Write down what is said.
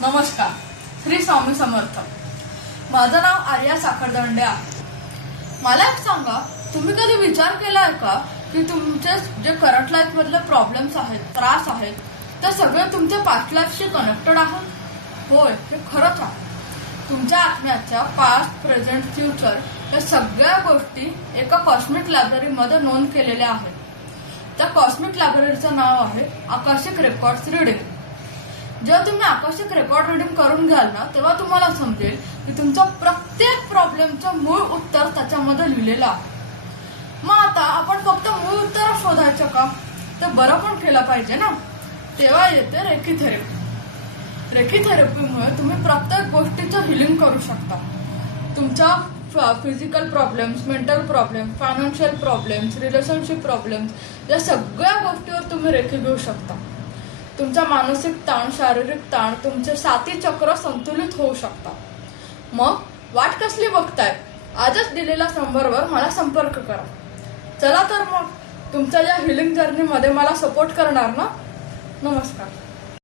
नमस्कार. श्री स्वामी समर्थ. माझं नाव आर्या साखरदंडे आहे. मला एक सांगा, तुम्ही कधी विचार केलाय का की तुमचे जे करंट लाईफ मधले प्रॉब्लेम्स आहेत, त्रास आहेत, ते सगळे तुमच्या पास्ट लाईफशी कनेक्टेड आहेत? होय, हे खरंच आहे. तुमच्या आत्म्याच्या पास्ट, प्रेझेंट, फ्युचर या सगळ्या गोष्टी एका कॉस्मिक लायब्ररीमध्ये नोंद केलेल्या आहेत. त्या कॉस्मिक लायब्ररीचं नाव आहे आकाशिक रेकॉर्ड्स रीडिंग. जेव्हा तुम्ही आकाशिक रेकॉर्ड रीडिंग करून घ्याल ना, तेव्हा तुम्हाला समजेल की तुमच्या प्रत्येक प्रॉब्लेमचं मूळ उत्तर त्याच्यामध्ये लिहिलेलं आहे. मग आता आपण फक्त मूळ उत्तर शोधायचं का? ते बरं पण केलं पाहिजे ना. तेव्हा येते रेकी थेरपी. रेकी थेरपीमुळे तुम्ही प्रत्येक गोष्टीचं हिलिंग करू शकता. तुमच्या physical problems, mental problem, financial problems, relationship problems या सगळ्या गोष्टीवर तुम्ही रेखी घेऊ शकता. तुमचा मानसिक ताण, शारीरिक ताण, तुमचे साती चक्र संतुलित होऊ शकतात. मग वाट कसली बघताय? आजच दिलेल्या नंबरवर मला संपर्क करा. चला तर मग तुमच्या या हिलिंग जर्नीमध्ये मला सपोर्ट करणार ना? नमस्कार.